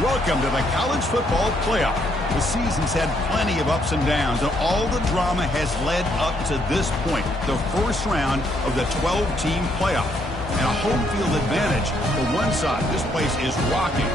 Welcome to the college football playoff. The season's had plenty of ups and downs, and all the drama has led up to this point, the first round of the 12-team playoff. And a home field advantage for one side. This place is rocking.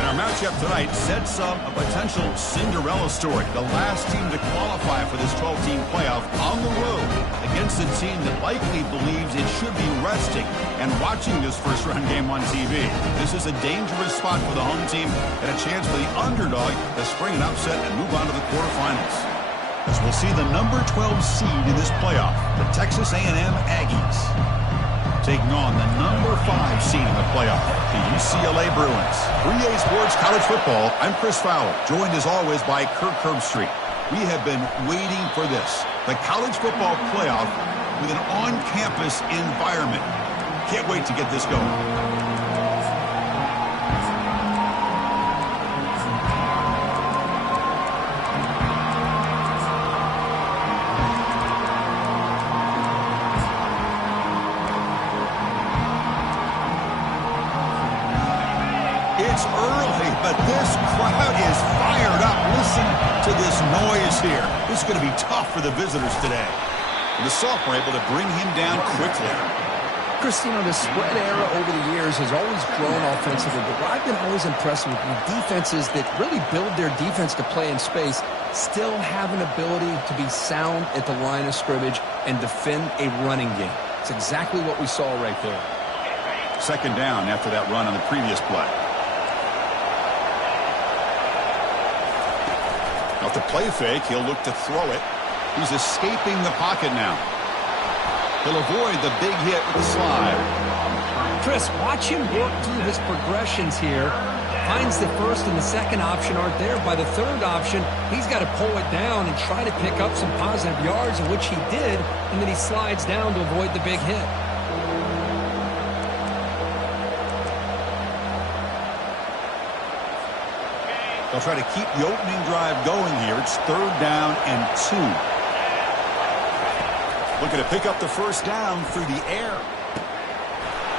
And our matchup tonight sets up a potential Cinderella story. The last team to qualify for this 12-team playoff on the road against a team that likely believes it should be resting and watching this first-round game on TV. This is a dangerous spot for the home team and a chance for the underdog to spring an upset and move on to the quarterfinals. As we'll see the number 12 seed in this playoff, the Texas A&M Aggies, taking on the number 5 seed in the playoff, the UCLA Bruins. 3A Sports College Football, I'm Chris Fowler, joined as always by Kirk Herbstreit. We have been waiting for this, the college football playoff with an on-campus environment. Can't wait to get this going. It's early, but this crowd is fired up. Listen to this noise here. This is going to be tough for the visitors today. And the sophomore able to bring him down quickly. Chris, you know, the spread era over the years has always grown offensively, but what I've been always impressed with defenses that really build their defense to play in space still have an ability to be sound at the line of scrimmage and defend a running game. It's exactly what we saw right there. Second down after that run on the previous play. Off the play fake, he'll look to throw it. He's escaping the pocket now. He'll avoid the big hit with the slide. Chris, watch him work through his progressions here. Finds the first and the second option aren't there. By the third option, he's got to pull it down and try to pick up some positive yards, which he did, and then he slides down to avoid the big hit. They'll try to keep the opening drive going here. It's 3rd down and 2. Looking to pick up the first down through the air.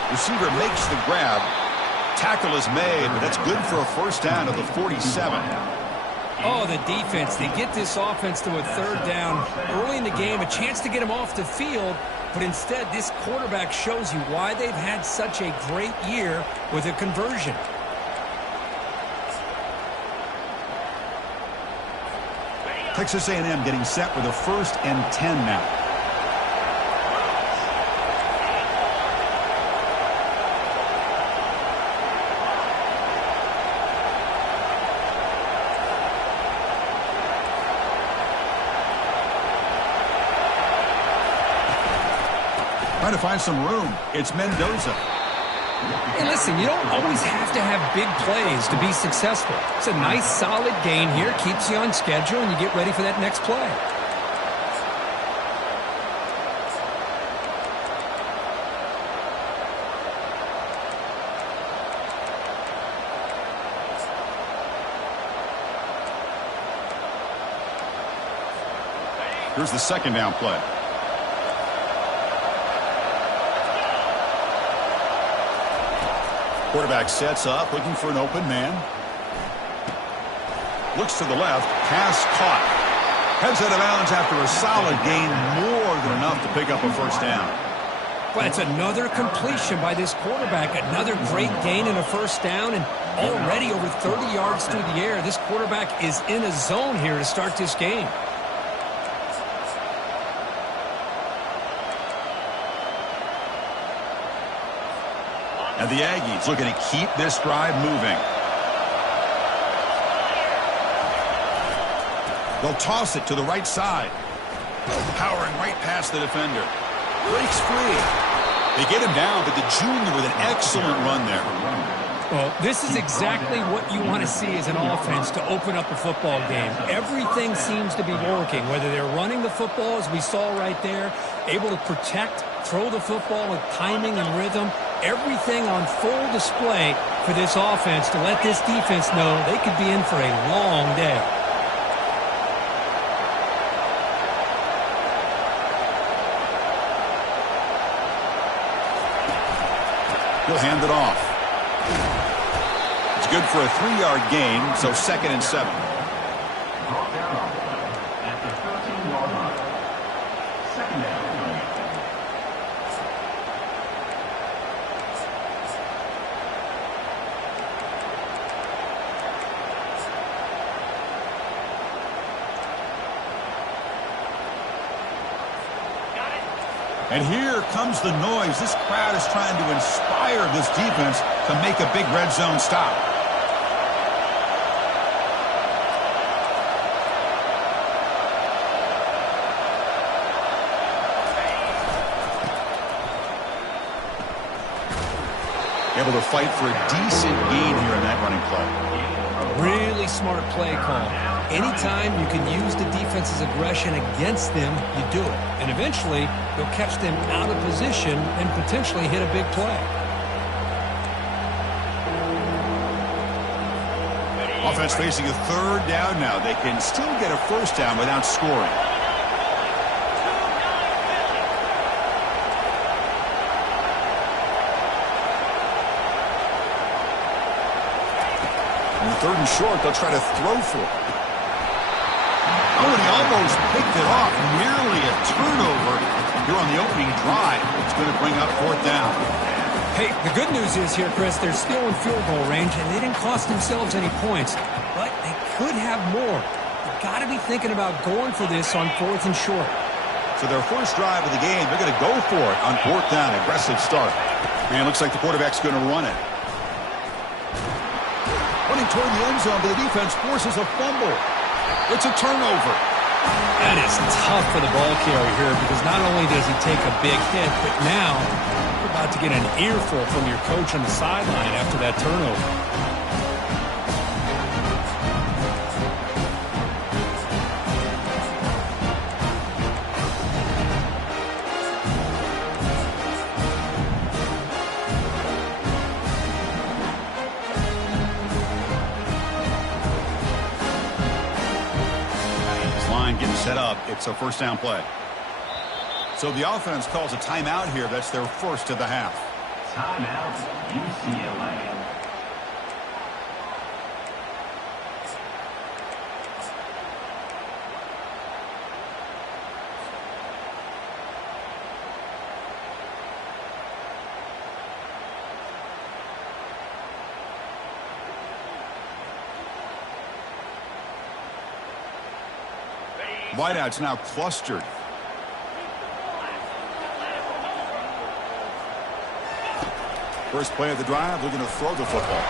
Receiver makes the grab. Tackle is made, but that's good for a first down at the 47. Oh, the defense. They get this offense to a 3rd down early in the game, a chance to get him off the field, but instead this quarterback shows you why they've had such a great year with a conversion. Texas A&M getting set with a 1st and 10 now. Trying to find some room. It's Mendoza. Hey, listen, you don't always have to have big plays to be successful. It's a nice, solid gain here. Keeps you on schedule, and you get ready for that next play. Here's the second down play. Quarterback sets up, looking for an open man. Looks to the left, pass caught. Heads out of bounds after a solid gain, more than enough to pick up a first down. Well, it's another completion by this quarterback. Another great gain and a first down, and already over 30 yards through the air. This quarterback is in a zone here to start this game. And the Aggies looking to keep this drive moving. They'll toss it to the right side. Powering right past the defender. Breaks free. They get him down, but the junior with an excellent run there. Well, this is exactly what you want to see as an offense to open up a football game. Everything seems to be working, whether they're running the football, as we saw right there, able to protect, throw the football with timing and rhythm. Everything on full display for this offense to let this defense know they could be in for a long day. He'll hand it off. good for a 3-yard gain, so 2nd and 7. And here comes the noise. This crowd is trying to inspire this defense to make a big red zone stop. Able to fight for a decent gain here in that running play. Really smart play call. Anytime you can use the defense's aggression against them, you do it. And eventually, you'll catch them out of position and potentially hit a big play. Offense facing a 3rd down now. They can still get a 1st down without scoring. On the 3rd and short, they'll try to throw for it. Oh, and he almost picked it off. Nearly a turnover here on the opening drive. It's going to bring up 4th down. Hey, the good news is here, Chris, they're still in field goal range, and they didn't cost themselves any points. But they could have more. You've got to be thinking about going for this on 4th and short. So their first drive of the game, they're going to go for it on 4th down. Aggressive start. And it looks like the quarterback's going to run it. Running toward the end zone, but the defense forces a fumble. It's a turnover. That is tough for the ball carrier here because not only does he take a big hit, but now you're about to get an earful from your coach on the sideline after that turnover. Getting set up. It's a 1st down play. So the offense calls a timeout here. That's their 1st of the half. Timeout, UCLA. Wideouts now clustered. First play of the drive, they're going to throw the football.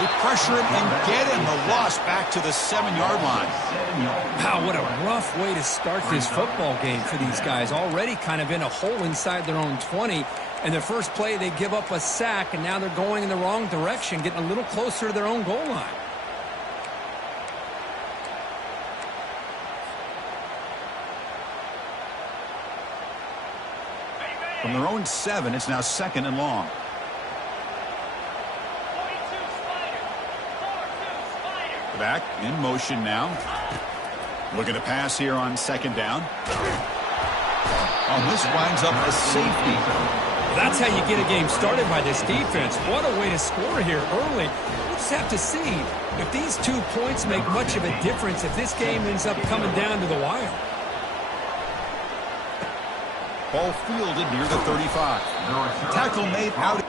They pressure him and get him. The loss back to the 7-yard line. Wow, what a rough way to start this football game for these guys. Already kind of in a hole inside their own 20. And the first play, they give up a sack, and now they're going in the wrong direction, getting a little closer to their own goal line. From their own 7, it's now 2nd and long. Back in motion now. Looking to pass here on 2nd down. Oh, this winds up a safety. That's how you get a game started by this defense. What a way to score here early. We'll just have to see if these 2 points make much of a difference if this game ends up coming down to the wire. Ball fielded near the 35. Tackle made out.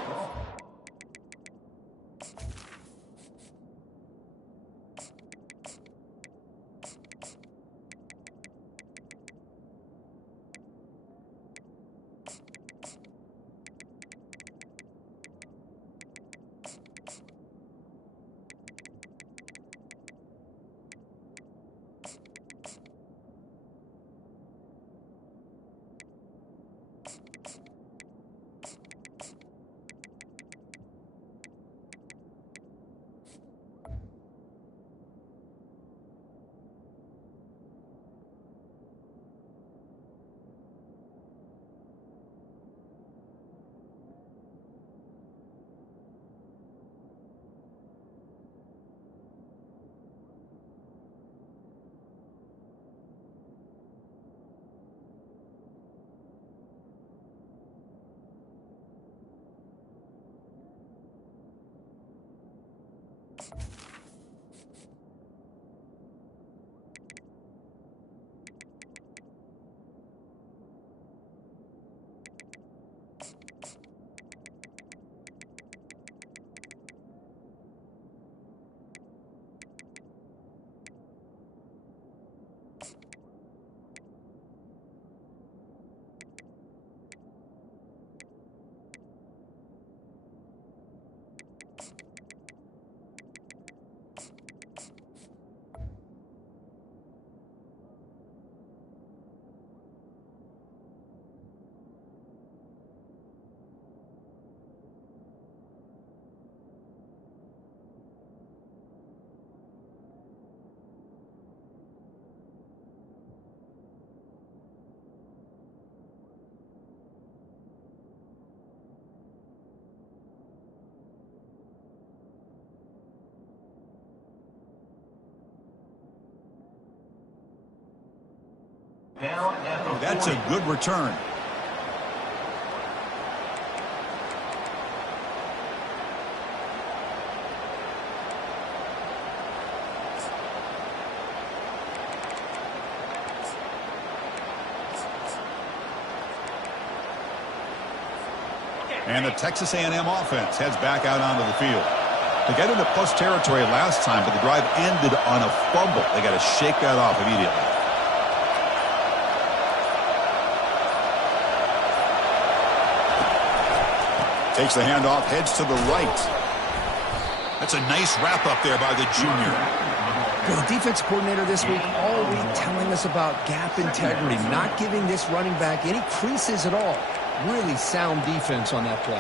Down at the That's a 40. good return. And the Texas A&M offense heads back out onto the field. They got into plus territory last time, but the drive ended on a fumble. They got to shake that off immediately. Takes the handoff, heads to the right. That's a nice wrap up there by the junior. The defense coordinator this week all week telling us about gap integrity, not giving this running back any creases at all. Really sound defense on that play.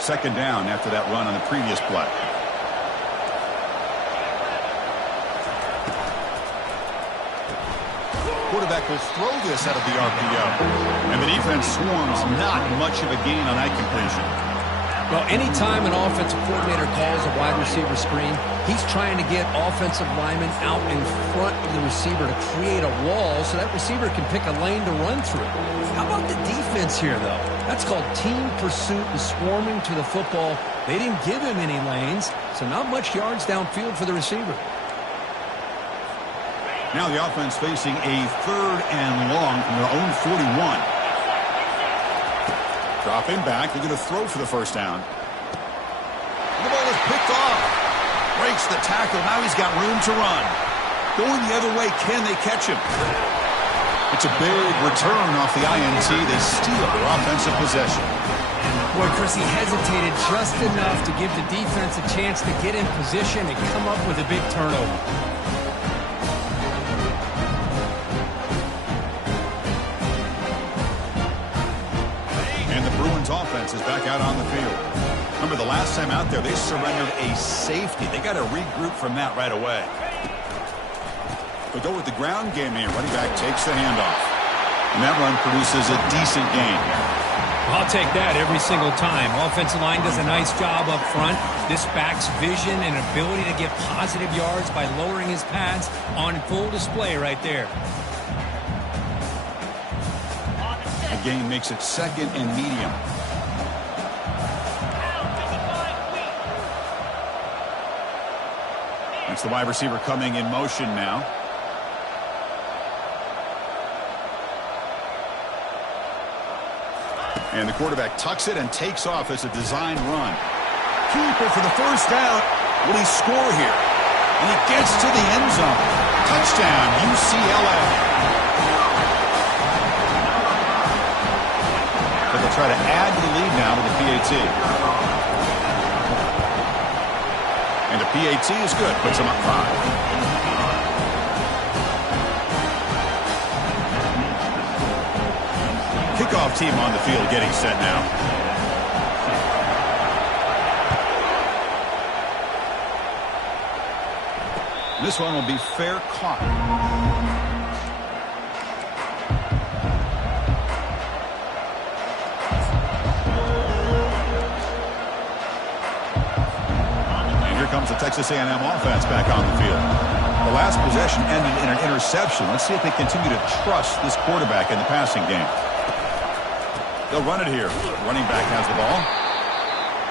Second down after that run on the previous play. Quarterback will throw this out of the RPO. And the defense swarms, not much of a gain on that completion. Well, anytime an offensive coordinator calls a wide receiver screen, he's trying to get offensive linemen out in front of the receiver to create a wall so that receiver can pick a lane to run through. How about the defense here, though? That's called team pursuit and swarming to the football. They didn't give him any lanes, so not much yards downfield for the receiver. Now the offense facing a 3rd and long from their own 41. Dropping back. They're going to throw for the first down. The ball is picked off. Breaks the tackle. Now he's got room to run. Going the other way. Can they catch him? It's a big return off the INT. They steal their offensive possession. Boy, Chris, he hesitated just enough to give the defense a chance to get in position and come up with a big turnover. Offense is back out on the field. Remember, the last time out there, they surrendered a safety. They got to regroup from that right away. But go with the ground game here. Running back takes the handoff. And that run produces a decent gain. I'll take that every single time. Offensive line does a nice job up front. This back's vision and ability to get positive yards by lowering his pads on full display right there. The gain makes it 2nd and medium. That's the wide receiver coming in motion now. And the quarterback tucks it and takes off as a design run. Keeper for the first down. Will he score here? And he gets to the end zone. Touchdown, UCLA. So they'll try to add to the lead now with the PAT. And the PAT is good. Puts them up 5. Kickoff team on the field getting set now. This one will be fair caught. And here comes the Texas A&M offense back on the field. The last possession ended in an interception. Let's see if they continue to trust this quarterback in the passing game. They'll run it here. Running back has the ball.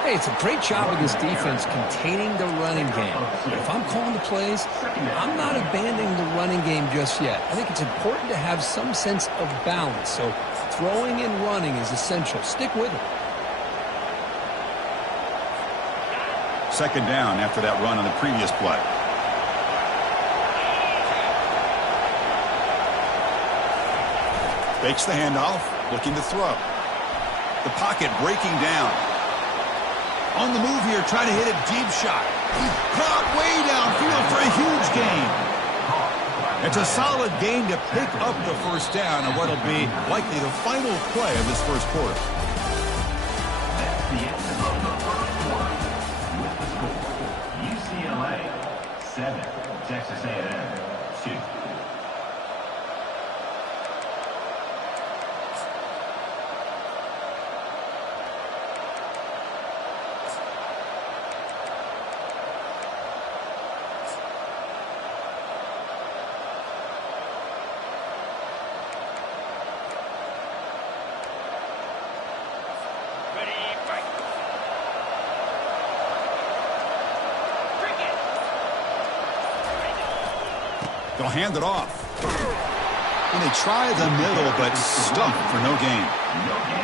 Hey, it's a great job of this defense containing the running game. If I'm calling the plays, I'm not abandoning the running game just yet. I think it's important to have some sense of balance. So throwing and running is essential. Stick with it. Second down after that run on the previous play. Fakes the handoff, looking to throw. The pocket breaking down. On the move here, trying to hit a deep shot. Caught way downfield for a huge gain. It's a solid gain to pick up the first down on what will be likely the final play of this first quarter. That's the end of the first quarter. With the score, UCLA 7, Texas A&M 2. They'll hand it off. And they try the middle, but stuck for no gain.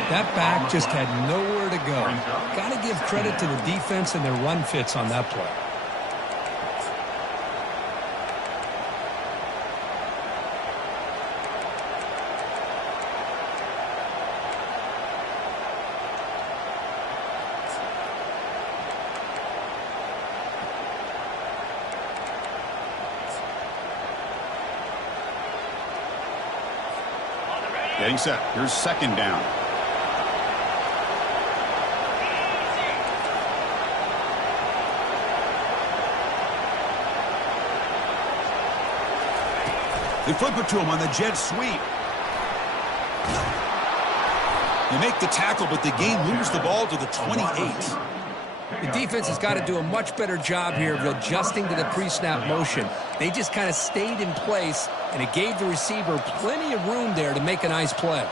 That back just had nowhere to go. Got to give credit to the defense and their run fits on that play. Getting set. Here's second down. They flip it to him on the jet sweep. They make the tackle, but the game moves the ball to the 28. The defense has got to do a much better job here of adjusting to the pre-snap motion. They just kind of stayed in place, and it gave the receiver plenty of room there to make a nice play.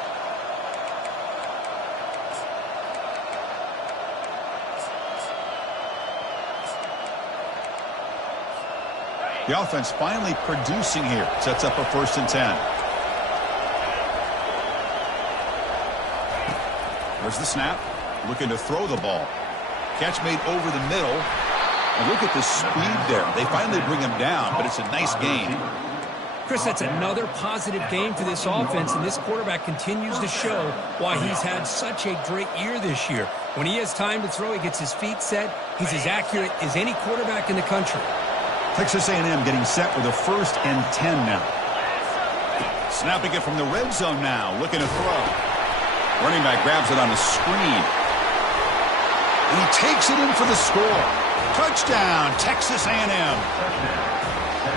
The offense finally producing here. Sets up a 1st and 10. There's the snap. Looking to throw the ball. Catch made over the middle. And look at the speed there. They finally bring him down, but it's a nice gain. Chris, that's another positive game for this offense, and this quarterback continues to show why he's had such a great year this year. When he has time to throw, he gets his feet set. He's as accurate as any quarterback in the country. Texas A&M getting set with a 1st and 10 now. Snapping it from the red zone now. Looking to throw. Running back grabs it on the screen. And he takes it in for the score. Touchdown, Texas A&M.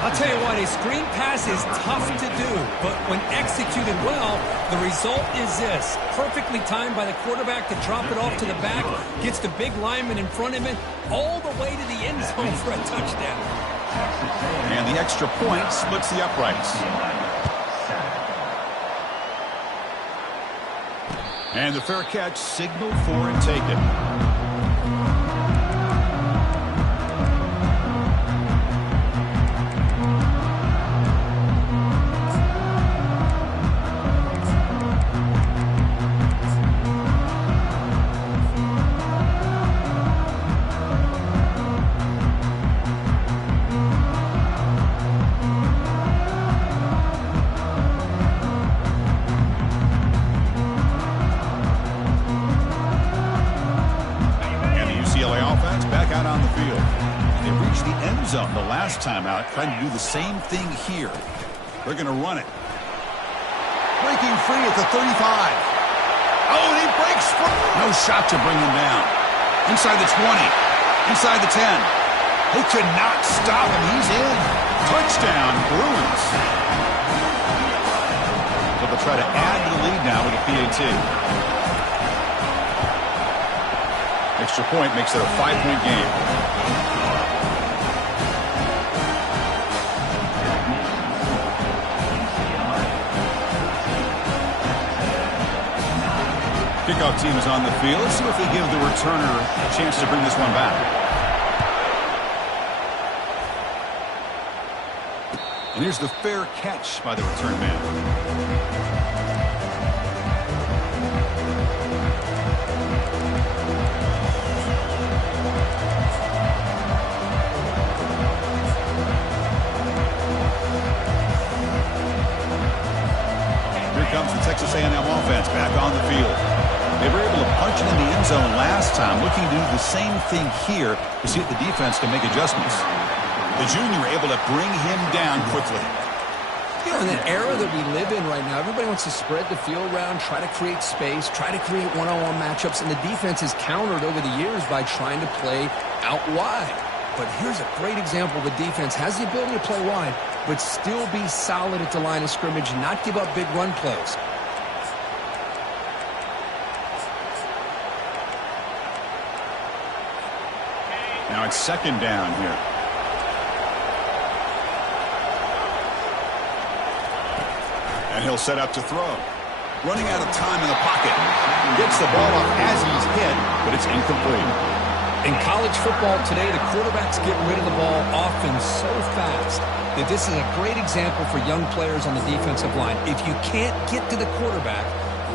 I'll tell you what, a screen pass is tough to do, but when executed well, the result is this. Perfectly timed by the quarterback to drop it off to the back, gets the big lineman in front of him, all the way to the end zone for a touchdown. And the extra point splits the uprights. And the fair catch signaled for and taken. Zone the last time out, trying to do the same thing here. They're going to run it. Breaking free at the 35. Oh, and he breaks free. No shot to bring him down. Inside the 20. Inside the 10. They could not stop him. He's in. Touchdown, Bruins. So they'll try to add to the lead now with a PAT. Extra point makes it a 5-point game. Kickoff team is on the field. Let's see if they give the returner a chance to bring this one back. And here's the fair catch by the return man. Here comes the Texas A&M offense back on the field. They were able to punch it in the end zone last time, looking to do the same thing here to see if the defense can make adjustments. The junior able to bring him down quickly. You know, in the era that we live in right now, everybody wants to spread the field around, try to create space, try to create one-on-one matchups, and the defense is countered over the years by trying to play out wide. But here's a great example. The defense has the ability to play wide, but still be solid at the line of scrimmage, not give up big run plays. Now it's second down here. And he'll set up to throw. Running out of time in the pocket. Gets the ball off as he's hit, but it's incomplete. In college football today, the quarterbacks get rid of the ball often so fast that this is a great example for young players on the defensive line. If you can't get to the quarterback,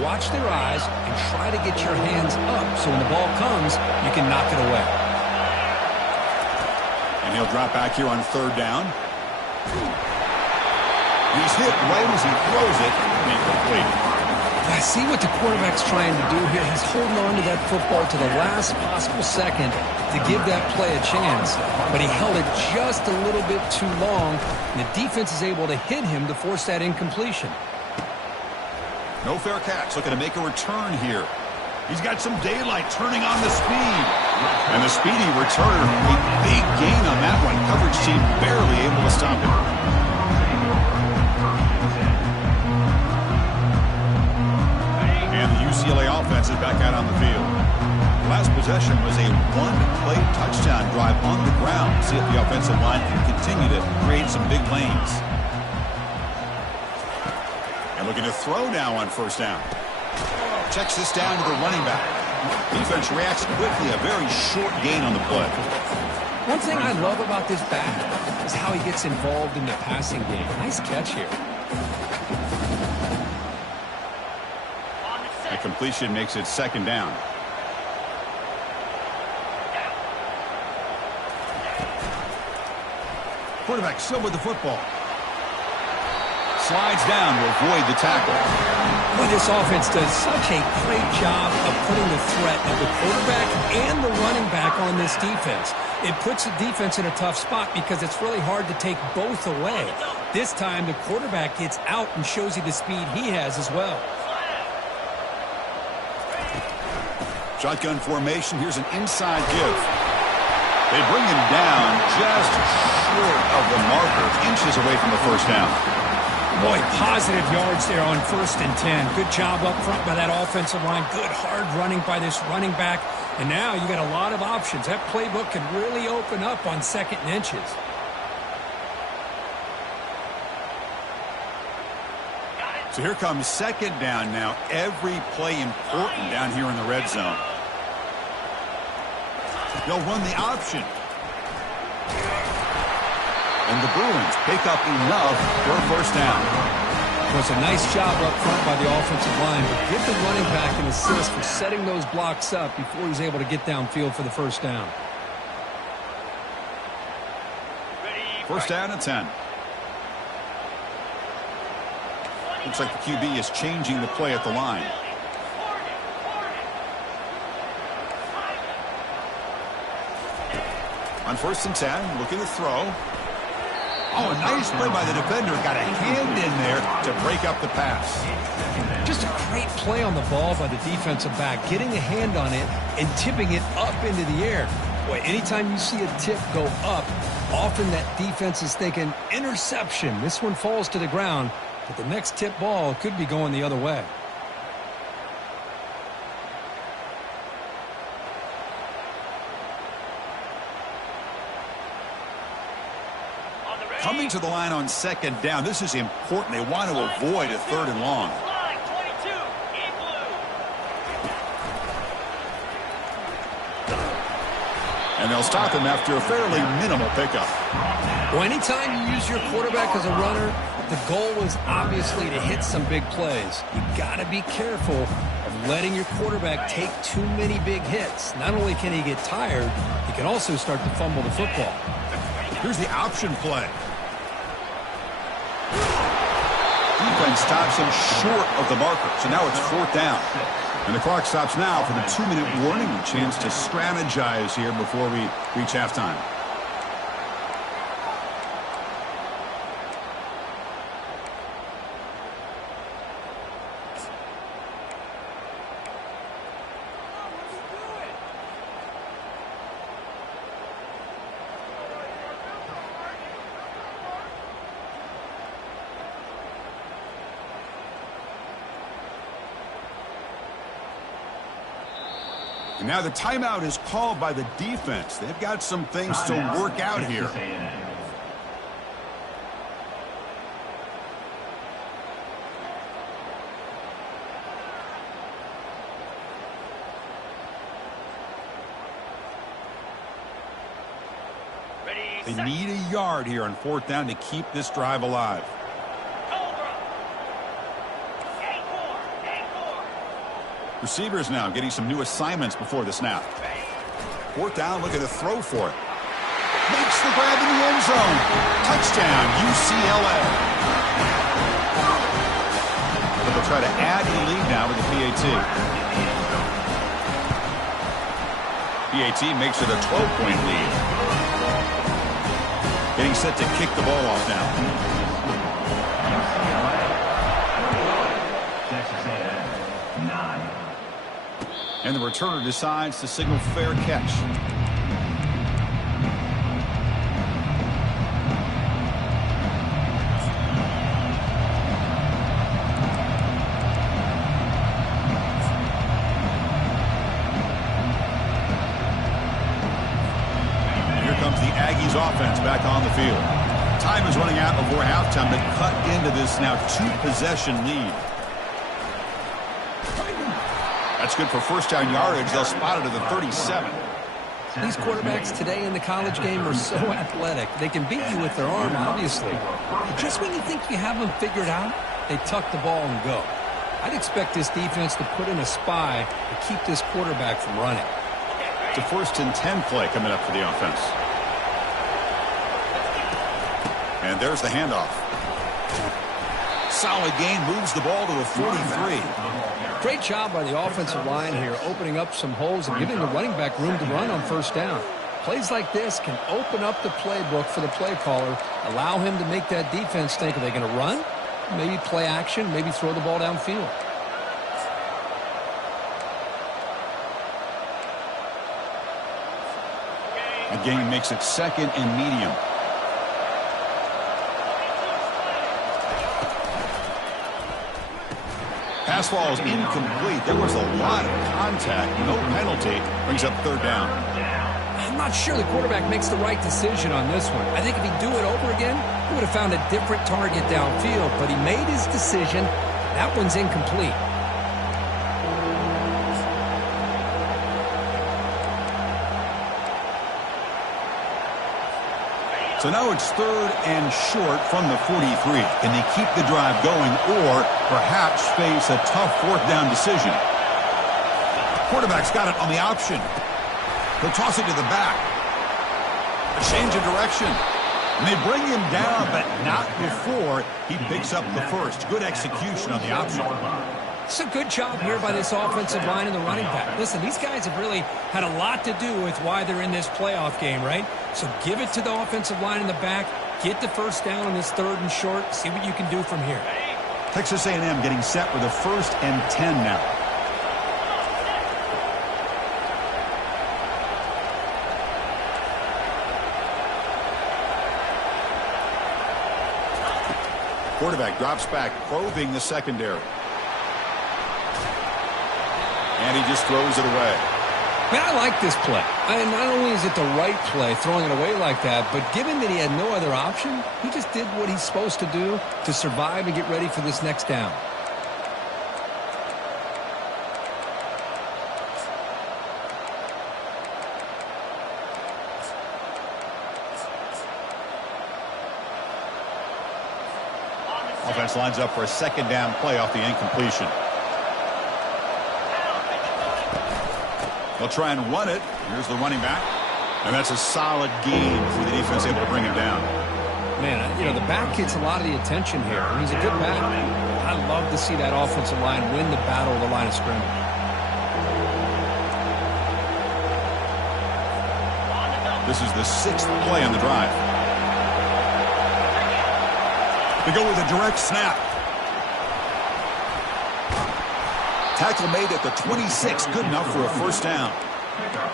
watch their eyes and try to get your hands up so when the ball comes, you can knock it away. And he'll drop back here on 3rd down. He's hit right as he throws it, and incomplete. I see what the quarterback's trying to do here. He's holding on to that football to the last possible second to give that play a chance, but he held it just a little bit too long, and the defense is able to hit him to force that incompletion. No fair catch, looking to make a return here. He's got some daylight turning on the speed. And the speedy returner, a big gain on that one. Coverage team barely able to stop it. And the UCLA offense is back out on the field. Last possession was a one-play touchdown drive on the ground. See if the offensive line can continue to create some big lanes. And looking to throw now on 1st down. Checks this down to the running back. Defense reacts quickly, a very short gain on the play. One thing I love about this back is how he gets involved in the passing game. Nice catch here. A completion makes it 2nd down. Quarterback still with the football. Slides down to avoid the tackle. Boy, this offense does such a great job of putting the threat of the quarterback and the running back on this defense. It puts the defense in a tough spot because it's really hard to take both away. This time, the quarterback gets out and shows you the speed he has as well. Shotgun formation. Here's an inside give. They bring him down just short of the marker, inches away from the 1st down. Boy, positive yards there on 1st and 10. Good job up front by that offensive line. Good hard running by this running back. And now you got a lot of options. That playbook can really open up on 2nd and inches. So here comes 2nd down now. Every play important down here in the red zone. They'll run the option. And the Bruins pick up enough for a 1st down. Well, it's a nice job up front by the offensive line, but give the running back an assist for setting those blocks up before he's able to get downfield for the 1st down. 1st down and 10. Looks like the QB is changing the play at the line. On 1st and 10, looking to throw. Oh, a nice play by the defender. Got a hand in there to break up the pass. Just a great play on the ball by the defensive back, getting a hand on it and tipping it up into the air. Boy, anytime you see a tip go up, often that defense is thinking interception. This one falls to the ground, but the next tip ball could be going the other way. Coming to the line on 2nd down. This is important. They want to avoid a 3rd and long. And they'll stop him after a fairly minimal pickup. Well, anytime you use your quarterback as a runner, the goal is obviously to hit some big plays. You got to be careful of letting your quarterback take too many big hits. Not only can he get tired, he can also start to fumble the football. Here's the option play. Defense stops him short of the marker, so now it's 4th down. And the clock stops now for the 2-minute warning, a chance to strategize here before we reach halftime. And now the timeout is called by the defense. They've got some things to work out here. They need a yard here on 4th down to keep this drive alive. Receivers now getting some new assignments before the snap. 4th down, looking to throw for it. Makes the grab in the end zone. Touchdown, UCLA. But they'll try to add to the lead now with the PAT. PAT makes it a 12-point lead. Getting set to kick the ball off now. Texas A&M, 9. And the returner decides to signal fair catch. Offense back on the field. Time is running out before halftime to cut into this now 2-possession lead. That's good for first down yardage. They'll spot it at the 37. These quarterbacks today in the college game are so athletic. They can beat you with their arm, obviously. But just when you think you have them figured out, they tuck the ball and go. I'd expect this defense to put in a spy to keep this quarterback from running. It's a 1st and 10 play coming up for the offense. And there's the handoff. Solid gain, moves the ball to the 43. Great job by the offensive line here, opening up some holes and giving the running back room to run on 1st down. Plays like this can open up the playbook for the play caller, allow him to make that defense think, are they going to run? Maybe play action, maybe throw the ball downfield. The gain makes it 2nd and medium. Pass ball is incomplete. There was a lot of contact. No penalty. Brings up 3rd down. I'm not sure the quarterback makes the right decision on this one. I think if he'd do it over again, he would have found a different target downfield. But he made his decision. That one's incomplete. So now it's 3rd and short from the 43. Can they keep the drive going or perhaps face a tough 4th down decision? Quarterback's got it on the option. He'll toss it to the back. A change of direction. And they bring him down, but not before he picks up the first. Good execution on the option. It's a good job here by this offensive line and the running back. Listen, these guys have really had a lot to do with why they're in this playoff game, right? So give it to the offensive line in the back. Get the 1st down on this 3rd and short. See what you can do from here. Texas A&M getting set with a 1st and 10 now. Quarterback drops back, probing the secondary. And he just throws it away. Man, I like this play. Not only is it the right play, throwing it away like that, but given that he had no other option, he just did what he's supposed to do to survive and get ready for this next down. Offense lines up for a 2nd down play off the incompletion. They'll try and run it. Here's the running back. And that's a solid gain for the defense able to bring him down. Man, the back gets a lot of the attention here. And he's a good back. I love to see that offensive line win the battle of the line of scrimmage. This is the 6th play on the drive. They go with a direct snap. Tackle made at the 26. Good enough for a 1st down.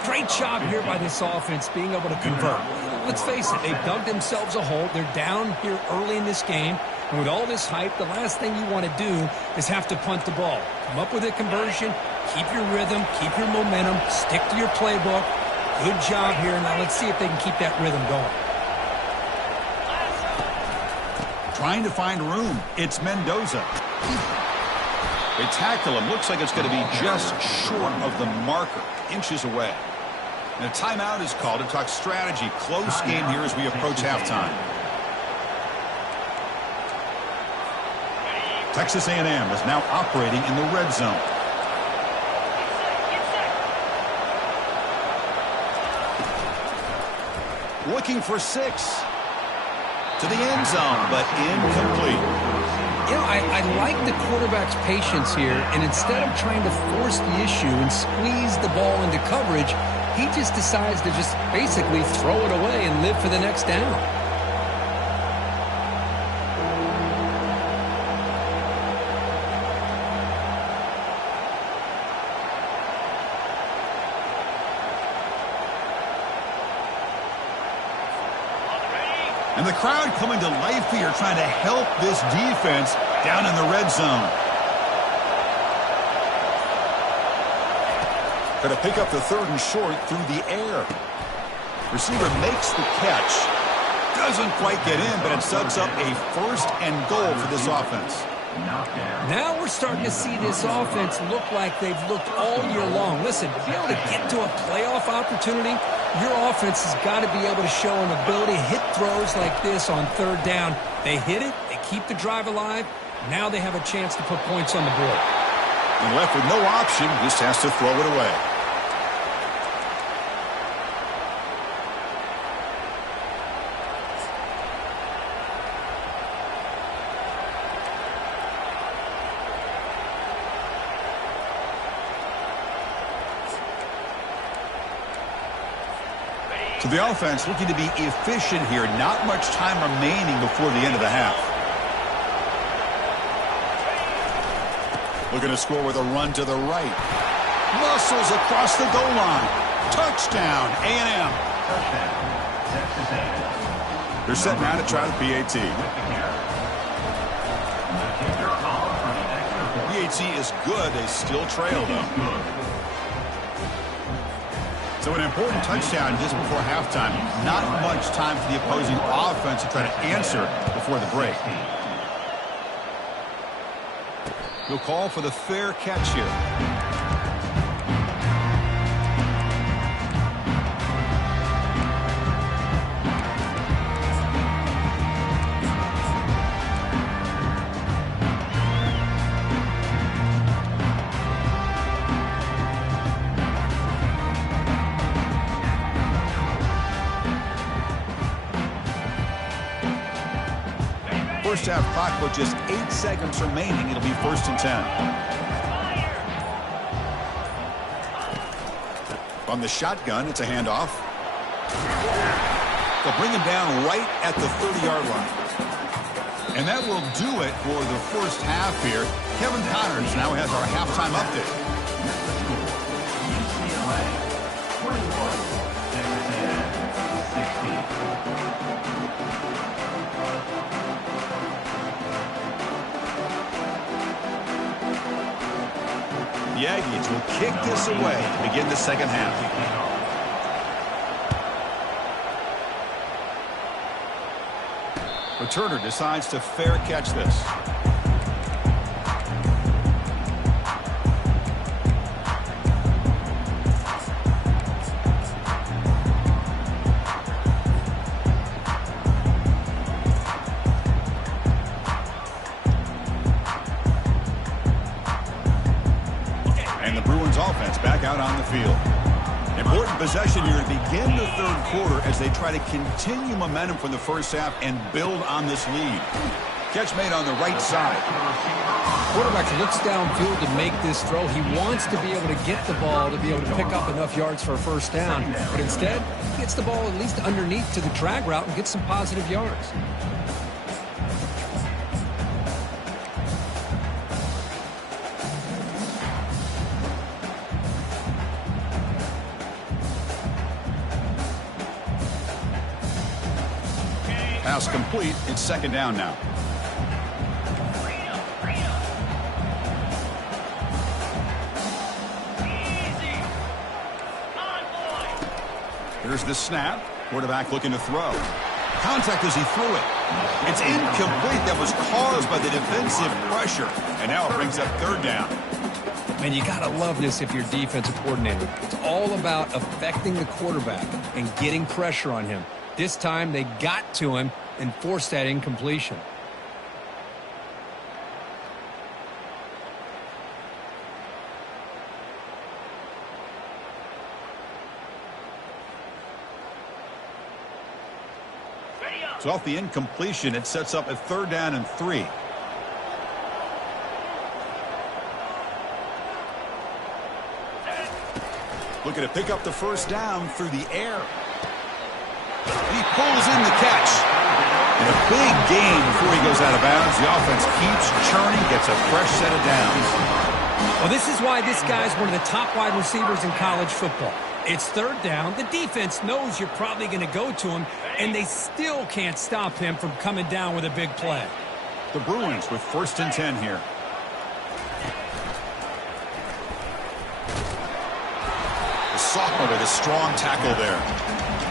Great job here by this offense being able to convert. Let's face it, they've dug themselves a hole. They're down here early in this game. And with all this hype, the last thing you want to do is have to punt the ball. Come up with a conversion, keep your rhythm, keep your momentum, stick to your playbook. Good job here. Now let's see if they can keep that rhythm going. Trying to find room. It's Mendoza. They tackle him. Looks like it's going to be just short of the marker. Inches away. And a timeout is called to talk strategy. Close game here as we approach halftime. Texas A&M is now operating in the red zone. Looking for 6. To the end zone, but incomplete. You know, I like the quarterback's patience here, and instead of trying to force the issue and squeeze the ball into coverage, he just decides to just basically throw it away and live for the next down. And the crowd coming to life here, trying to help this defense down in the red zone. Going to pick up the 3rd and short through the air. Receiver makes the catch. Doesn't quite get in, but it sets up a 1st and goal for this offense. Now we're starting to see this offense look like they've looked all year long. Listen, to be able to get to a playoff opportunity, your offense has got to be able to show an ability to hit throws like this on 3rd down. They hit it, they keep the drive alive. Now they have a chance to put points on the board. And left with no option, just has to throw it away. So the offense looking to be efficient here. Not much time remaining before the end of the half. Looking to score with a run to the right. Muscles across the goal line. Touchdown, A&M. They're set now to try the PAT. PAT is good. They still trail, though. So an important touchdown just before halftime. Not much time for the opposing offense to try to answer before the break. He'll call for the fair catch here. First half clock with just 8 seconds remaining. It'll be 1st and 10. On the shotgun, it's a handoff. They'll bring him down right at the 30-yard line. And that will do it for the first half here. Kevin Connors now has our halftime update. The Aggies will kick this away to begin the second half. Returner decides to fair catch this. Field. Important possession here to begin the 3rd quarter as they try to continue momentum from the first half and build on this lead. Catch made on the right side. Quarterback looks downfield to make this throw. He wants to be able to get the ball to be able to pick up enough yards for a 1st down. But instead, he gets the ball at least underneath to the drag route and gets some positive yards. Pass complete. It's 2nd down now. Here's the snap. Quarterback looking to throw. Contact as he threw it. It's incomplete. That was caused by the defensive pressure. And now it brings up 3rd down. And you got to love this if you're defensive coordinator. It's all about affecting the quarterback and getting pressure on him. This time they got to him and forced that incompletion. So off the incompletion, it sets up a 3rd down and 3. Looking to pick up the 1st down through the air. He pulls in the catch. And a big gain before he goes out of bounds. The offense keeps churning, gets a fresh set of downs. Well, this is why this guy's one of the top wide receivers in college football. It's 3rd down. The defense knows you're probably going to go to him, and they still can't stop him from coming down with a big play. The Bruins with 1st and 10 here. The sophomore with a strong tackle there.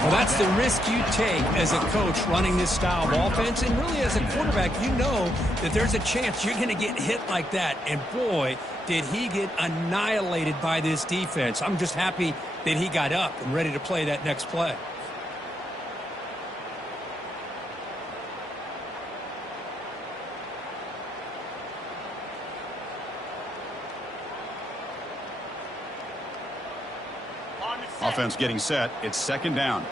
Well, that's the risk you take as a coach running this style of offense. And really as a quarterback, you know that there's a chance you're going to get hit like that. And boy, did he get annihilated by this defense. I'm just happy that he got up and ready to play that next play. Offense getting set. It's 2nd down.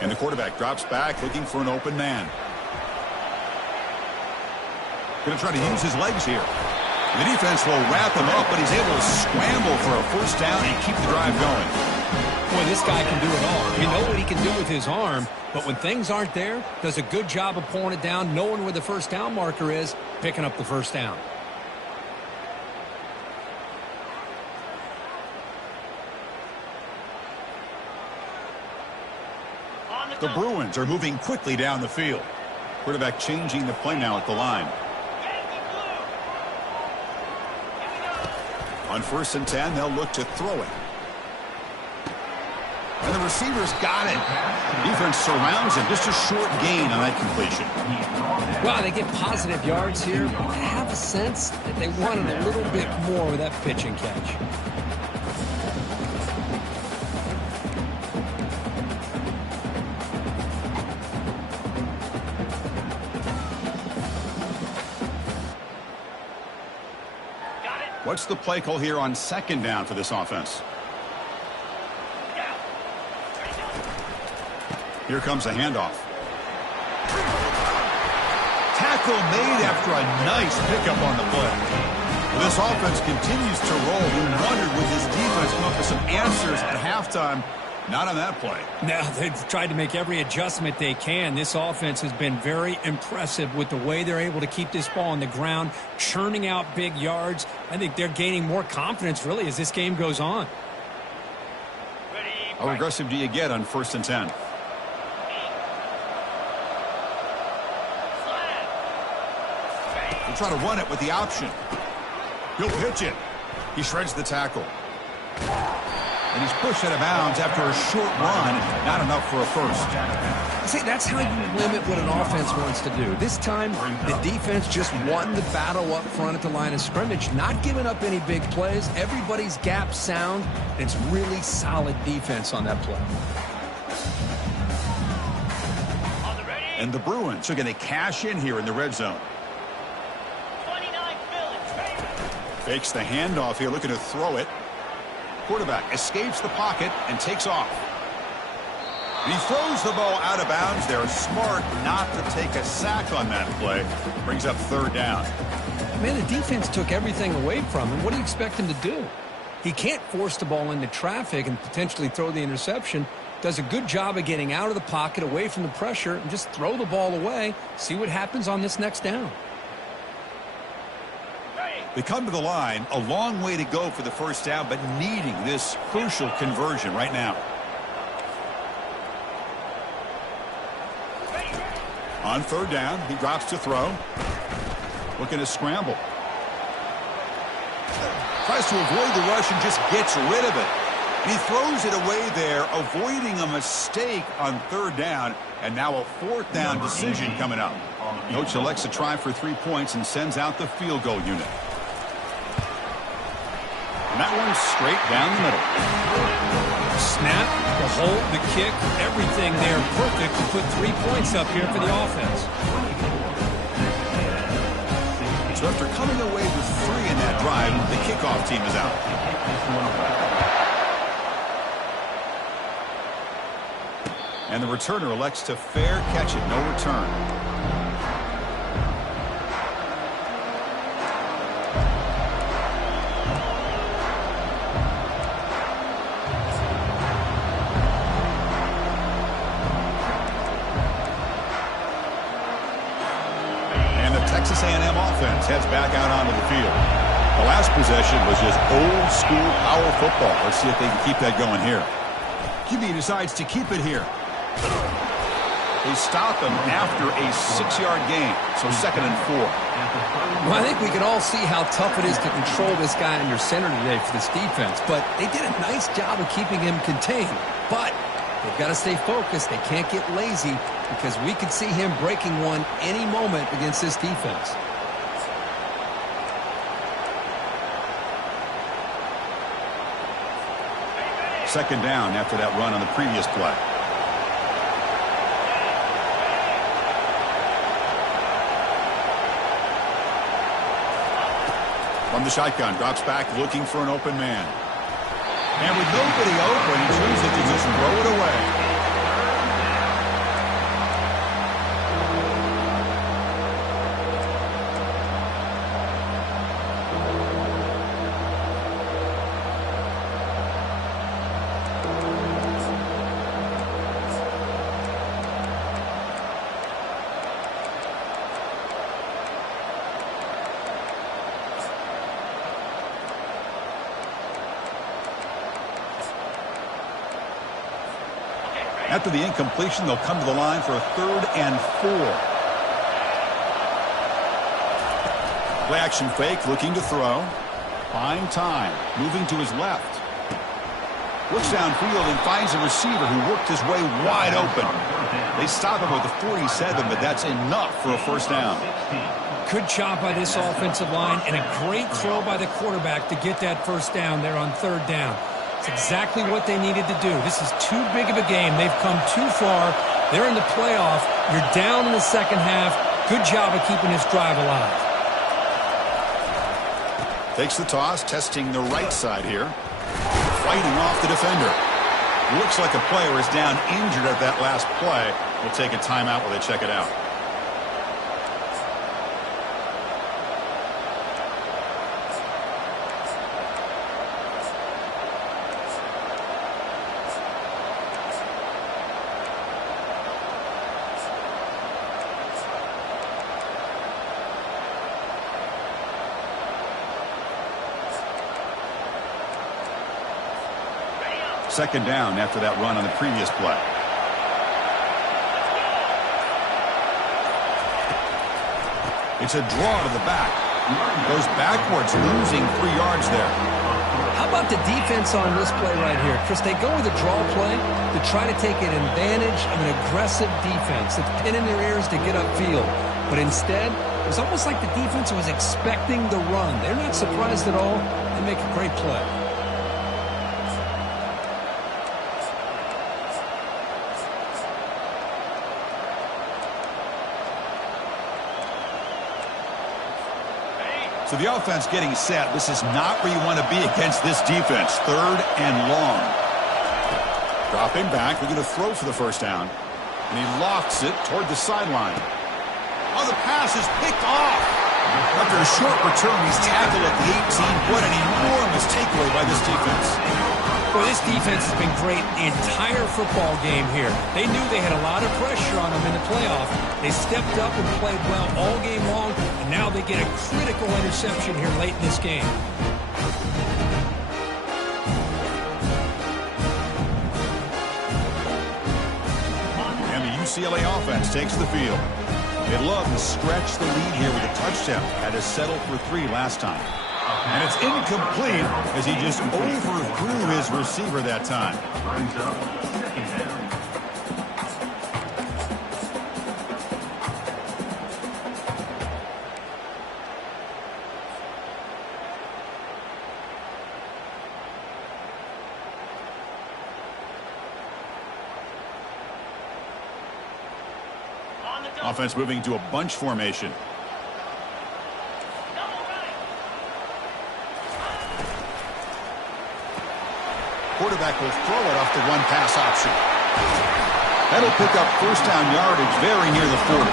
And the quarterback drops back looking for an open man. Going to try to use his legs here. The defense will wrap him up, but he's able to scramble for a 1st down and keep the drive going. Boy, this guy can do it all. We know what he can do with his arm, but when things aren't there, does a good job of pulling it down, knowing where the 1st down marker is, picking up the 1st down. The Bruins are moving quickly down the field. Quarterback changing the play now at the line. On 1st and 10, they'll look to throw it. And the receivers got it. Defense surrounds him. Just a short gain on that completion. Well, they get positive yards here, but I have a sense that they wanted a little bit more with that pitch and catch. What's the play call here on 2nd down for this offense? Here comes a handoff. Tackle made after a nice pickup on the play. Well, this offense continues to roll. We wondered with this defense come up with some answers at halftime. Not on that play. Now, they've tried to make every adjustment they can. This offense has been very impressive with the way they're able to keep this ball on the ground, churning out big yards. I think they're gaining more confidence, really, as this game goes on. How aggressive do you get on 1st and 10? He'll try to run it with the option. He'll pitch it. He shreds the tackle. And he's pushed out of bounds after a short run. Not enough for a 1st. See, that's how you limit what an offense wants to do. This time, the defense just won the battle up front at the line of scrimmage, not giving up any big plays. Everybody's gap sound. It's really solid defense on that play. And the Bruins are going to cash in here in the red zone. Fakes the handoff here, looking to throw it. Quarterback escapes the pocket and takes off. And he throws the ball out of bounds. They're smart not to take a sack on that play. Brings up 3rd down. Man, the defense took everything away from him. What do you expect him to do? He can't force the ball into traffic and potentially throw the interception. Does a good job of getting out of the pocket, away from the pressure, and just throw the ball away. See what happens on this next down. They come to the line, a long way to go for the 1st down, but needing this crucial conversion right now. On 3rd down, he drops to throw. Looking to scramble. Tries to avoid the rush and just gets rid of it. He throws it away there, avoiding a mistake on third down, and now a fourth down decision coming up. Coach elects to try for 3 points and sends out the field goal unit. And that one's straight down the middle. Snap, the hold, the kick, everything there perfect to put 3 points up here for the offense. So after coming away with 3 in that drive, the kickoff team is out. And the returner elects to fair catch it, no return. And the Texas A&M offense heads back out onto the field. The last possession was just old school power football. Let's see if they can keep that going here. QB decides to keep it here. They stop him after a 6-yard gain, so 2nd and 4. Well, I think we can all see how tough it is to control this guy under center today for this defense, but they did a nice job of keeping him contained. But they've got to stay focused. They can't get lazy because we could see him breaking one any moment against this defense. Second down after that run on the previous play. From the shotgun, drops back looking for an open man. And with nobody open, he chooses to just throw it away. After the incompletion, they'll come to the line for a 3rd and 4. Play action fake, looking to throw. Fine time, moving to his left. Looks downfield and finds a receiver who worked his way wide open. They stop him with the 47, but that's enough for a first down. Good job by this offensive line and a great throw by the quarterback to get that first down there on 3rd down. It's exactly what they needed to do. This is too big of a game. They've come too far. They're in the playoff. You're down in the second half. Good job of keeping this drive alive. Takes the toss, testing the right side here. Fighting off the defender. Looks like a player is down injured at that last play. We'll take a timeout while they check it out. Second down after that run on the previous play. It's a draw to the back. Goes backwards, losing 3 yards there. How about the defense on this play right here? Chris, they go with a draw play to try to take an advantage of an aggressive defense that's pinning their ears to get upfield. But instead, it was almost like the defense was expecting the run. They're not surprised at all. They make a great play. So the offense getting set. This is not where you want to be against this defense. 3rd and long. Dropping back. We're going to throw for the first down. And he lofts it toward the sideline. Oh, the pass is picked off. After a short return, he's tackled at the 18. What an enormous takeaway by this defense. Well, this defense has been great the entire football game here. They knew they had a lot of pressure on them in the playoff. They stepped up and played well all game long, and now they get a critical interception here late in this game. And the UCLA offense takes the field. They love to stretch the lead here with a touchdown. Had to settle for 3 last time. And it's incomplete as he just overthrew his receiver that time. Brings up second down. Offense moving to a bunch formation. Quarterback will throw it off the one pass option. That'll pick up first down yardage very near the 40.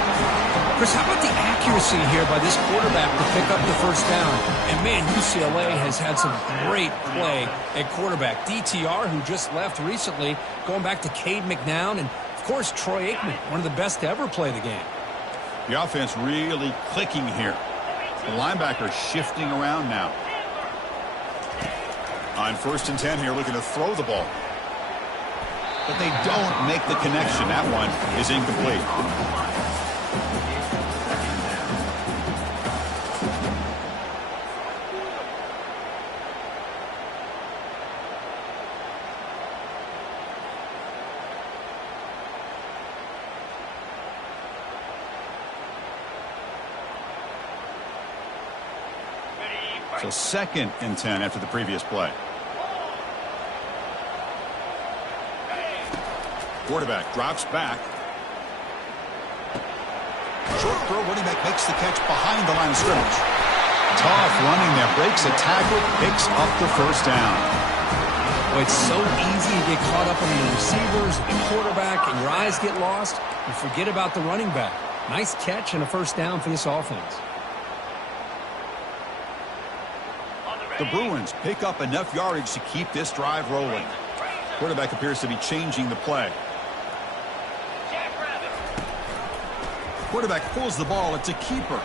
Chris, how about the accuracy here by this quarterback to pick up the first down? And, man, UCLA has had some great play at quarterback. DTR, who just left recently, going back to Cade McNown, and, of course, Troy Aikman, one of the best to ever play the game. The offense really clicking here. The linebacker shifting around now. On 1st and 10 here, looking to throw the ball. But they don't make the connection. That one is incomplete. So 2nd and 10 after the previous play. Quarterback drops back. Short throw, running back makes the catch behind the line of scrimmage. Tough running there, breaks a tackle, picks up the first down. Well, it's so easy to get caught up on the receivers, the quarterback, and your eyes get lost. You forget about the running back. Nice catch and a first down for this offense. The Bruins pick up enough yardage to keep this drive rolling. Quarterback appears to be changing the play. Quarterback pulls the ball. It's a keeper.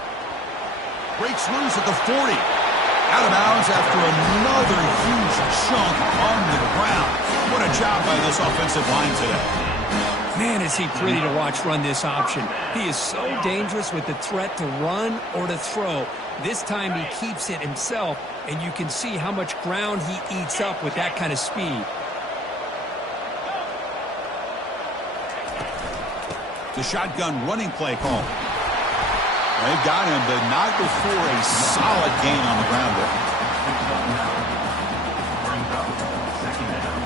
Breaks loose at the 40. Out of bounds after another huge chunk on the ground. What a job by this offensive line today. Man, is he pretty to watch run this option. He is so dangerous with the threat to run or to throw. This time he keeps it himself, and you can see how much ground he eats up with that kind of speed. The shotgun running play call. They've got him, but not before a solid gain on the ground there. Brings up second down.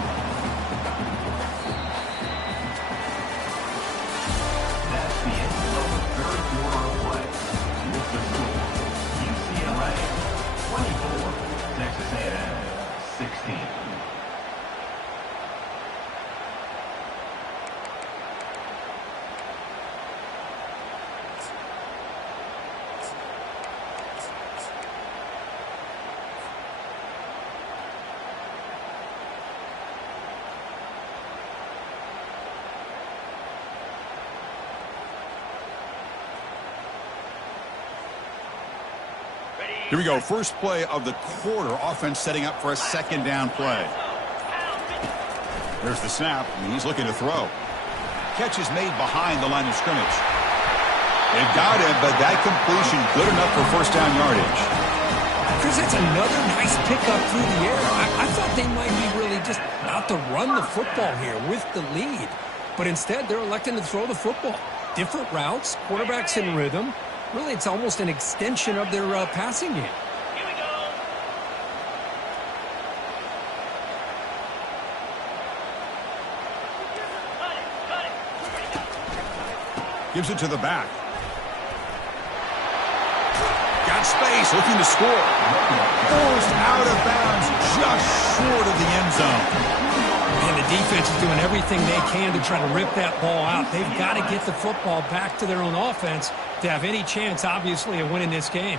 That's the end of the third quarter of play. With the score, UCLA 24, Texas A&M 16. Here we go. First play of the quarter. Offense setting up for a second down play. There's the snap, and he's looking to throw. Catch is made behind the line of scrimmage. They've got him, but that completion good enough for first down yardage. Chris, that's another nice pickup through the air. I thought they might be really just out to run the football here with the lead. But instead, they're electing to throw the football. Different routes, quarterbacks in rhythm. Really, it's almost an extension of their passing game. Here we go. Cut it. Gives it to the back. Got space, looking to score. Forced out of bounds, just short of the end zone. And the defense is doing everything they can to try to rip that ball out. They've got to get the football back to their own offense to have any chance, obviously, of winning this game.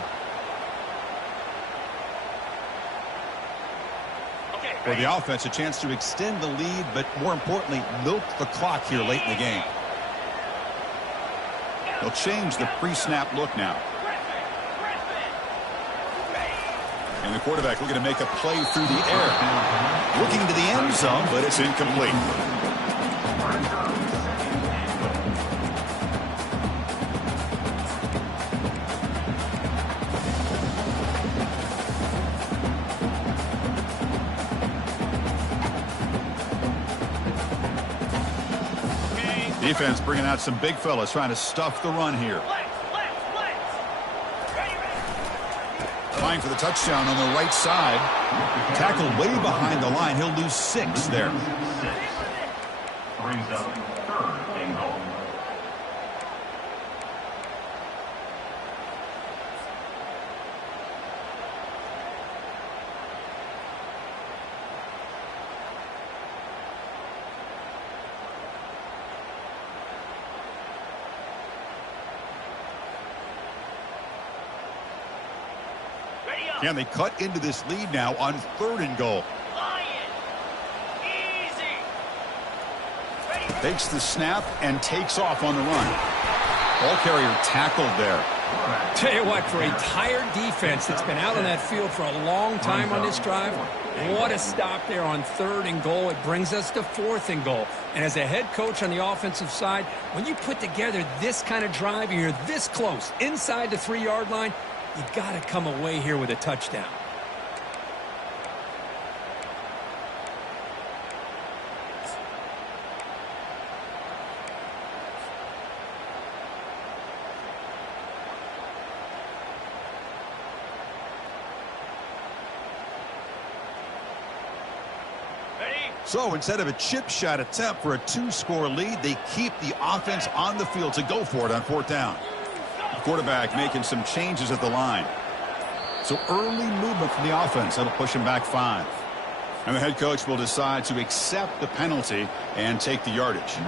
For the offense, a chance to extend the lead, but more importantly, milk the clock here late in the game. They'll change the pre-snap look now. And the quarterback looking to make a play through the air. Looking to the end zone, but it's incomplete. Defense bringing out some big fellas trying to stuff the run here. Flex, flex, flex. Ready, ready. Trying for the touchdown on the right side. Tackled way behind the line. He'll lose 6 there. Brings up third and goal. Ready up. Can they cut into this lead now on 3rd and goal? Lion. Easy. Ready. Takes the snap and takes off on the run. Ball carrier tackled there. Tell you what, for a tired defense that's been out on that field for a long time on this drive, what a stop there on 3rd and goal. It brings us to 4th and goal. And as a head coach on the offensive side, when you put together this kind of drive and you're this close inside the 3-yard line, you got to come away here with a touchdown. So instead of a chip shot attempt for a 2-score lead, they keep the offense on the field to go for it on 4th down. The quarterback making some changes at the line. So early movement from the offense. That'll push him back 5. And the head coach will decide to accept the penalty and take the yardage.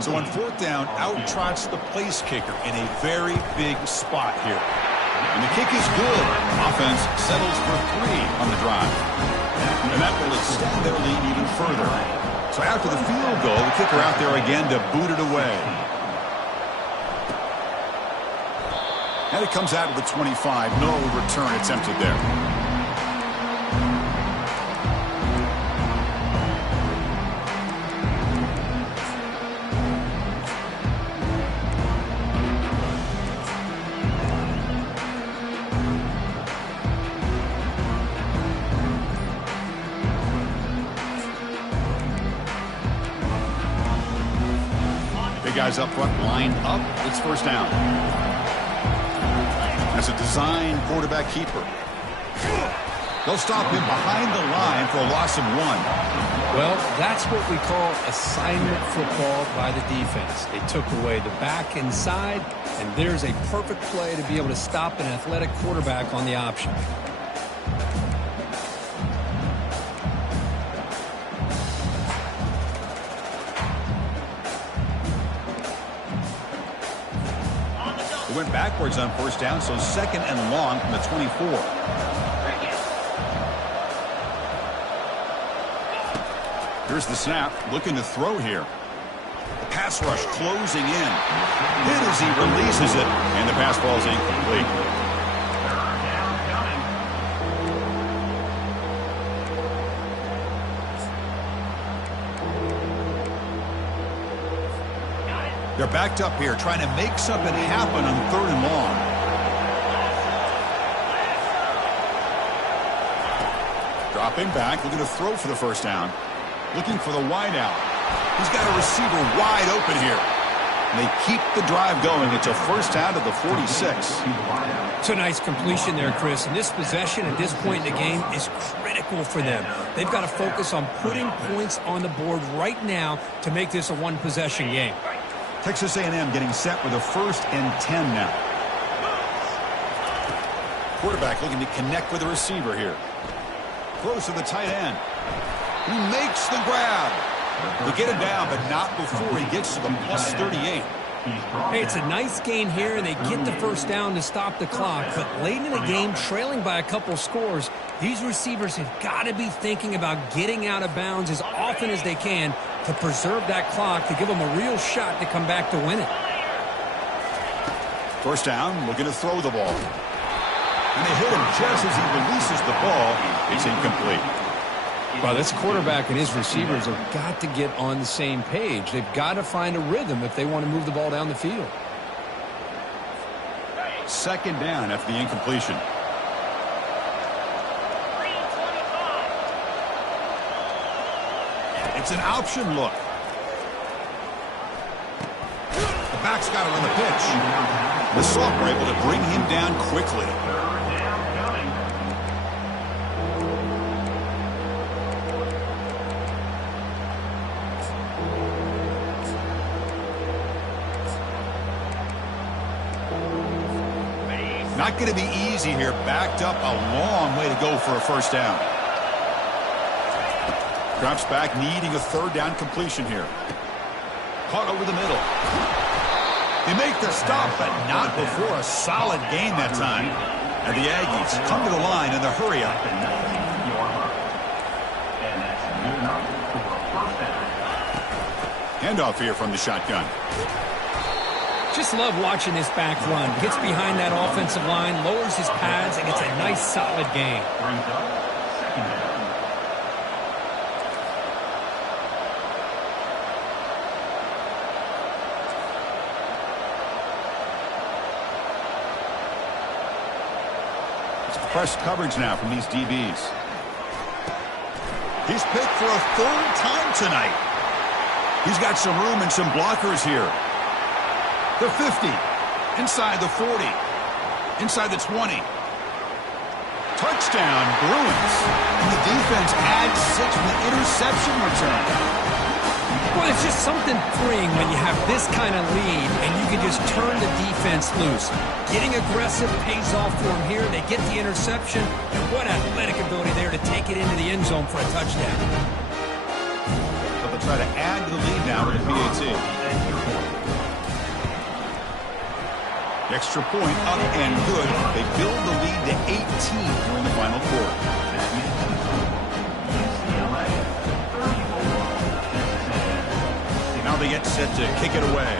So on 4th down, out trots the place kicker in a very big spot here. And the kick is good. Offense settles for 3 on the drive. And that will extend their lead even further. So after the field goal, the kicker out there again to boot it away. And it comes out of the 25. No return attempted there. Guys up front lined up. It's 1st down. That's a design quarterback keeper. They'll stop him behind the line for a loss of 1. Well, that's what we call assignment football by the defense. They took away the back inside, and there's a perfect play to be able to stop an athletic quarterback on the option. It went backwards on 1st down, so 2nd and long from the 24. Here's the snap, looking to throw here. The pass rush closing in. Hit as he releases it, and the pass ball is incomplete. They're backed up here, trying to make something happen on 3rd and long. Dropping back, looking to throw for the 1st down. Looking for the wide out. He's got a receiver wide open here. And they keep the drive going. It's a 1st down to the 46. It's a nice completion there, Chris. And this possession at this point in the game is critical for them. They've got to focus on putting points on the board right now to make this a 1-possession game. Texas A&M getting set with a 1st and 10 now. Quarterback looking to connect with the receiver here. Throws to the tight end. He makes the grab. They get him down, but not before he gets to the plus 38. Hey, it's a nice gain here, and they get the 1st down to stop the clock. But late in the game, trailing by a couple scores, these receivers have got to be thinking about getting out of bounds as often as they can to preserve that clock, to give them a real shot to come back to win it. 1st down, looking to throw the ball. And they hit him just as he releases the ball. It's incomplete. Well, this quarterback and his receivers have got to get on the same page. They've got to find a rhythm if they want to move the ball down the field. 2nd down after the incompletion. It's an option look. back's got it on the pitch. The Soft were able to bring him down quickly. Not going to be easy here. Backed up a long way to go for a first down. Drops back, needing a third down completion here. Caught over the middle. They make the stop, but not before a solid gain that time. And the Aggies come to the line in the hurry up. Handoff here from the shotgun. Just love watching this back run. Gets behind that offensive line, lowers his pads, and gets a nice solid gain. Press coverage now from these DBs. He's picked for a third time tonight. He's got some room and some blockers here. The 50, inside the 40, inside the 20. Touchdown, Bruins. And the defense adds 6 with the interception return. Well, it's just something freeing when you have this kind of lead and you can just turn the defense loose. Getting aggressive pays off for them here. They get the interception, and what athletic ability there to take it into the end zone for a touchdown. But they'll try to add to the lead now with the PAT. Extra point up and good. They build the lead to 18 during the final quarter. Now they get set to kick it away.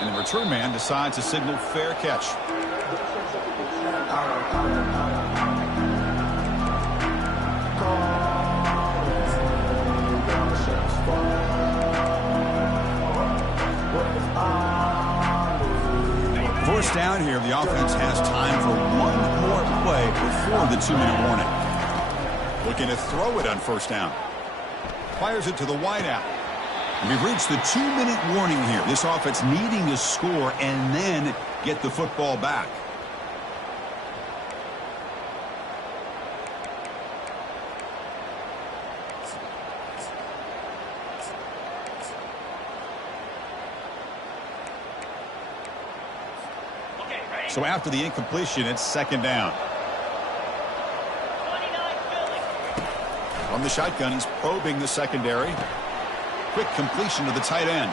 And the return man decides to signal fair catch. First down here, the offense has time for one more play before the 2-minute warning. Looking to throw it on first down. Fires it to the wideout. And we've reached the 2-minute warning here. This offense needing to score and then get the football back. So after the incompletion, it's second down. From the shotgun, he's probing the secondary. Quick completion to the tight end.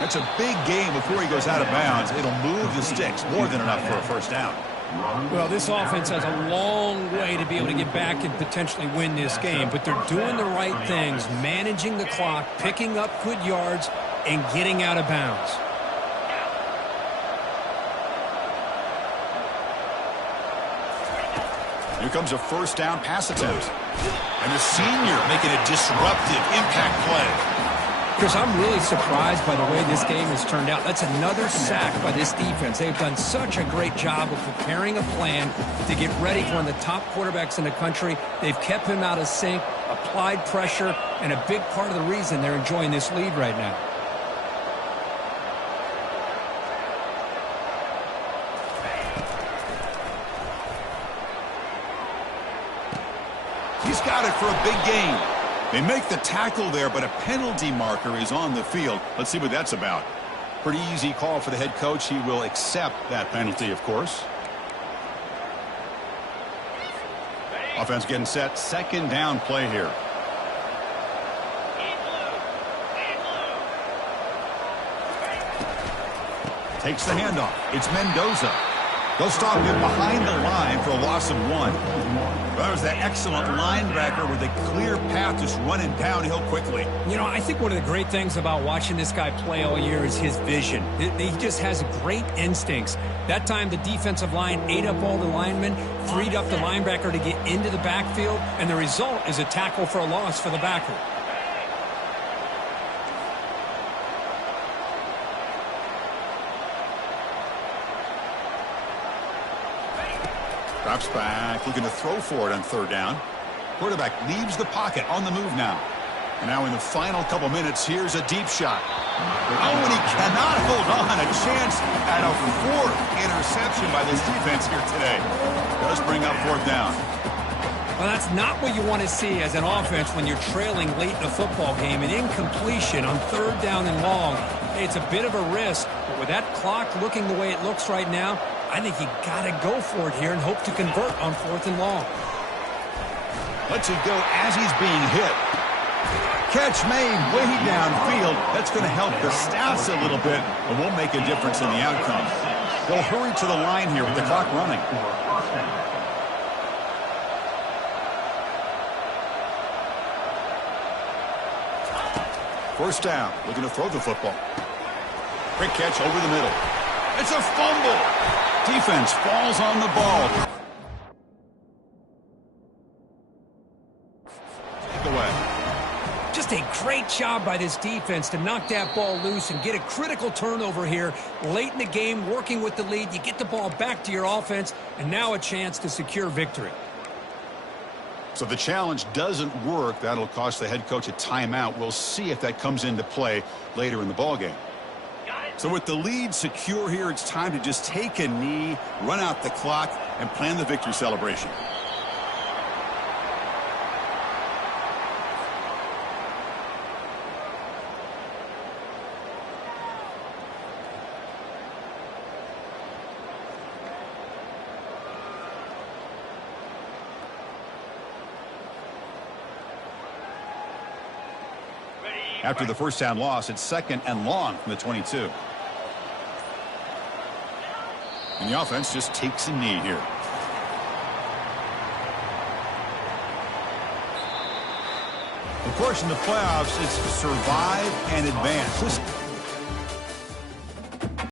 That's a big gain before he goes out of bounds. It'll move the sticks, more than enough for a first down. Well, this offense has a long way to be able to get back and potentially win this game, but they're doing the right things, managing the clock, picking up good yards, and getting out of bounds. Here comes a first down pass attempt. And the senior making a disruptive impact play. Chris, I'm really surprised by the way this game has turned out. That's another sack by this defense. They've done such a great job of preparing a plan to get ready for one of the top quarterbacks in the country. They've kept him out of sync, applied pressure, and a big part of the reason they're enjoying this lead right now. He's got it for a big gain. They make the tackle there, but a penalty marker is on the field. Let's see what that's about. Pretty easy call for the head coach. He will accept that penalty, of course. Offense getting set. Second down play here. Takes the handoff. It's Mendoza. They'll stop him behind the line for a loss of 1. That was that excellent linebacker with a clear path just running downhill quickly. You know, I think one of the great things about watching this guy play all year is his vision. He just has great instincts. That time the defensive line ate up all the linemen, freed up the linebacker to get into the backfield, and the result is a tackle for a loss for the backer. Drops back, looking to throw for it on third down. quarterback leaves the pocket on the move now. And now in the final couple minutes, here's a deep shot. Oh, and he cannot hold on. A chance at a fourth interception by this defense here today. Does bring up fourth down. Well, that's not what you want to see as an offense when you're trailing late in a football game. An incompletion on third down and long. It's a bit of a risk, but with that clock looking the way it looks right now, I think you got to go for it here and hope to convert on fourth and long. Lets it go as he's being hit. Catch made way downfield. That's going to help the stats a little bit, but won't make a difference in the outcome. They'll hurry to the line here with the clock running. First down, looking to throw the football. Quick catch over the middle. It's a fumble. Defense falls on the ball. Take away. Just a great job by this defense to knock that ball loose and get a critical turnover here late in the game, working with the lead. You get the ball back to your offense, and now a chance to secure victory. So the challenge doesn't work. That'll cost the head coach a timeout. We'll see if that comes into play later in the ballgame. So with the lead secure here, it's time to just take a knee, run out the clock, and plan the victory celebration. After the first down loss, it's second and long from the 22. And the offense just takes a knee here. Of course, in the playoffs, it's survive and advance. Listen.